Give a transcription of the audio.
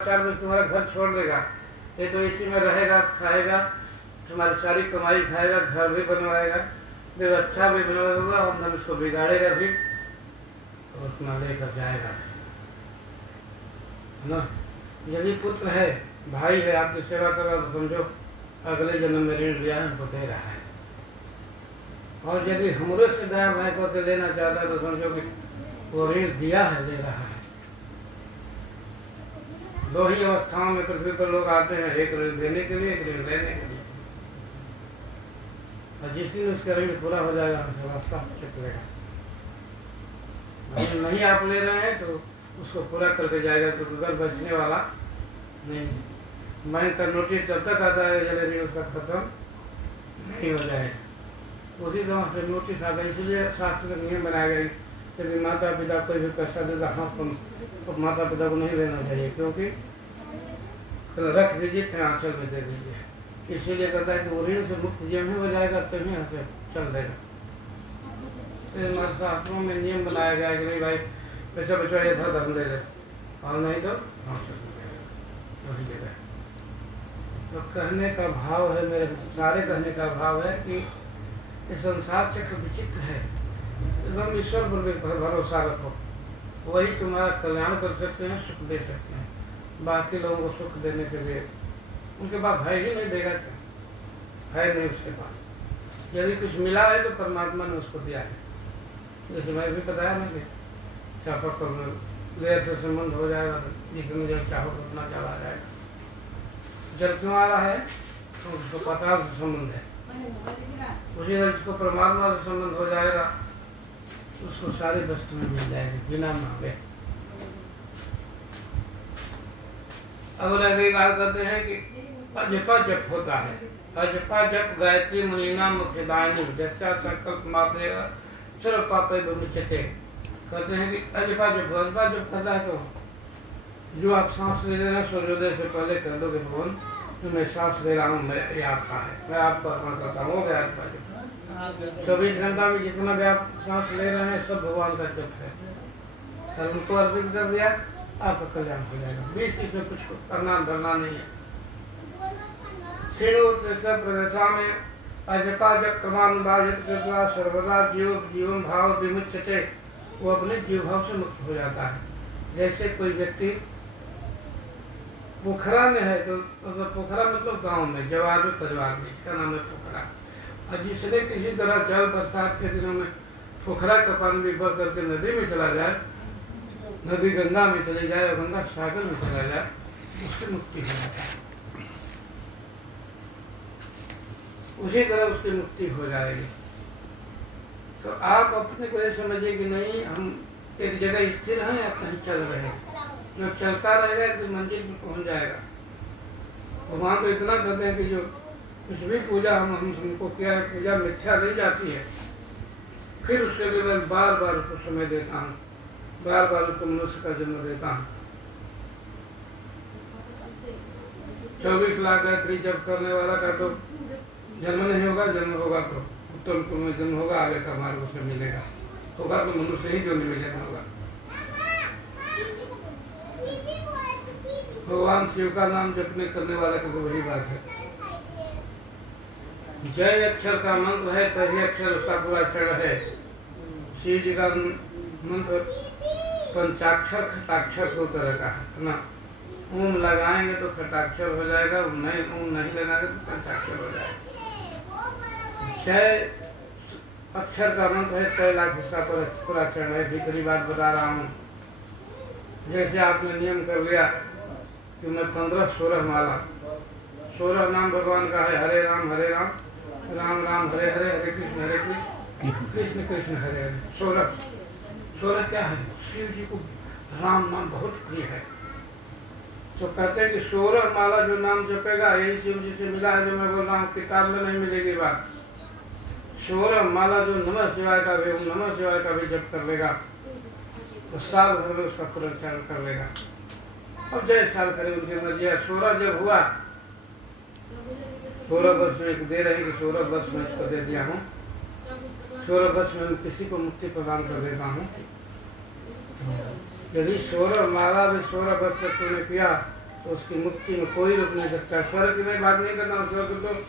4 दिन तुम्हारा घर छोड़ देगा, ये तो इसी में रहेगा, खाएगा, तुम्हारी सारी कमाई खाएगा, घर भी बनवाएगा, व्यवस्था भी बनवाएगा और न उसको बिगाड़ेगा भी और अपना लेकर जाएगा, है ना। यदि पुत्र है, भाई है, आपकी सेवा कर रहा तो समझो अगले जन्म में ऋण लिया है, हमको दे रहा है। और यदि हमरे से दया भाई करके लेना चाहता है तो समझो कि वो ऋण दिया है, दे रहा है। दो ही अवस्थाओं में पृथ्वी पर लोग आते हैं, एक ऋण देने के लिए, एक ऋण लेने के लिए। और जिस दिन उसका ऋण पूरा हो जाएगा रास्ता चलेगा। नहीं आप ले रहे हैं तो उसको पूरा करके जाएगा, क्योंकि घर बचने वाला नहीं। बैंक का नोटिस जब तक आता है जब ऋण उसका खत्म नहीं हो जाएगा। उसी तरह से नोटिस आता है, इसलिए शास्त्र का नियम बनाया गया यदि माता पिता कोई भी पैसा देता हाँ तो माता पिता को नहीं देना चाहिए, क्योंकि रख दीजिए फिर आंचल में दे दीजिए। इसीलिए कहता है कि वो ऋण से मुक्त जीवन हो जाएगा तभी यहाँ से चल देगा। तो हमारे शास्त्रों में नियम बनाया गया कि नहीं भाई पैसा बचवा यथा धर्म दे दे और नहीं तो वही दे दे। तो कहने का भाव है, मेरे सारे कहने का भाव है कि ये संसार चक्र विचित्र है। एकदम ईश्वर पर भरोसा रखो, वही तुम्हारा कल्याण कर सकते हैं, सुख दे सकते हैं। बाकी लोगों को सुख देने के लिए उनके पास है ही नहीं, देगा क्या, है नहीं उसके पास। यदि कुछ मिला है तो परमात्मा ने उसको दिया है। जैसे मैं भी बताया ना कि चापाकल में लेर से संबंध हो जाएगा तो जितने जल चाहो उतना जल आ जाएगा। जल क्यों आ रहा है तो उसको पाताल से संबंध है, उसी तरह जिसको परमात्मा से संबंध हो जाएगा उसको सारी वस्तुएं मिल जाएगी बिना मांगे। अब अगली बात करते हैं कि अजपा जप होता है। अजपा जप गायत्री मुनीना मुख्यदायनी जैसा संकल्प मात्र सर्व पापे विमुच्यते। कहते हैं कि अजपा जप करता है तो जो आप सांस ले रहे हैं सूर्योदय से पहले कर दो कि भगवान जो मैं सांस ले रहा हूँ मैं ये आपका है, मैं आपको अर्पण करता हूँ। 24 घंटा में जितना भी आप सांस ले रहे हैं सब भगवान का जप है, और उनको अर्पित कर दिया आपका कल्याण हो जाएगा। बीच इसमें कुछ करना धरना नहीं है। प्रदशा में अजपा जप क्रमानुदायित सर्वदा जीवन भाव विमुच्यते, वो अपने जीव भाव से मुक्त हो जाता है। जैसे कोई व्यक्ति पोखरा में है तो पोखरा मतलब गांव में जवार में परिवार में, इसका नाम है पोखरा। और जिसने किसी तरह जल बरसात के दिनों में पोखरा का पानी भी बह करके नदी में चला जाए, नदी गंगा में चले जाए और गंगा सागर में चला जाए, उसकी मुक्ति हो जाती है। उसी तरह उसकी मुक्ति हो जाएगी। तो आप अपने को ये समझिए कि नहीं हम एक जगह स्थिर हैं या कहीं चल रहे हैं। जो चलता रहेगा एक दिन मंजिल पर पहुंच जाएगा। भगवान तो इतना कहते हैं कि जो कुछ भी पूजा हमको किया है, पूजा मिथ्या रह जाती है। फिर उसके लिए मैं बार बार उसको समय देता हूँ, बार बार उसको मनुष्य का जन्म देता हूँ। 24 लाख गायत्री जप करने वाला का तो जन्म नहीं होगा, जन्म होगा तो उत्तम कुल में जन्म होगा, आगे का मार्ग उसे मिलेगा, होगा तो मनुष्य ही जो में जन्म होगा। भगवान शिव का नाम जपने करने वाले का तो वही बात है। जय अक्षर का मंत्र है, तभी अक्षर उसका पूरा अक्षर है। शिव जी का मंत्र पंचाक्षर खटाक्षर 2 तरह का है ना। ओम लगाएंगे तो खटाक्षर हो जाएगा, ओम नहीं लगाएंगे तो पंचाक्षर हो जाएगा। जय अक्षर का मंत्र है, 6 लाख उसका पूरा अक्षर है। भीतरी बात बता रहा हूँ। जैसे आपने नियम कर लिया कि मैं 15-16 माला, 16 नाम भगवान का है, हरे राम राम राम हरे हरे, हरे कृष्ण कृष्ण कृष्ण हरे हरे। 16 क्या है? शिव जी को राम नाम बहुत प्रिय है। तो कहते हैं कि 16 माला जो नाम जपेगा यही शिव जी से मिला है, जो मैं बोल रहा हूँ, किताब में नहीं मिलेगी बात। 16 माला जो नमः शिवाय का भी, नमः शिवाय का भी जप कर लेगा तो साल भर में उसका पुनर्चारण कर लेगा। अब जय साल करे उनकी मर्जी है। 16 जब हुआ, 16 वर्ष में दे रहे कि 16 वर्ष में इसको दे दिया हूँ, 16 वर्ष में किसी को मुक्ति प्रदान कर देता हूँ। यदि 16 माला भी 16 वर्ष तक तूने किया तो उसकी मुक्ति में कोई रोक नहीं सकता। स्वर्ग की मैं बात नहीं करता हूँ, स्वर्ग तो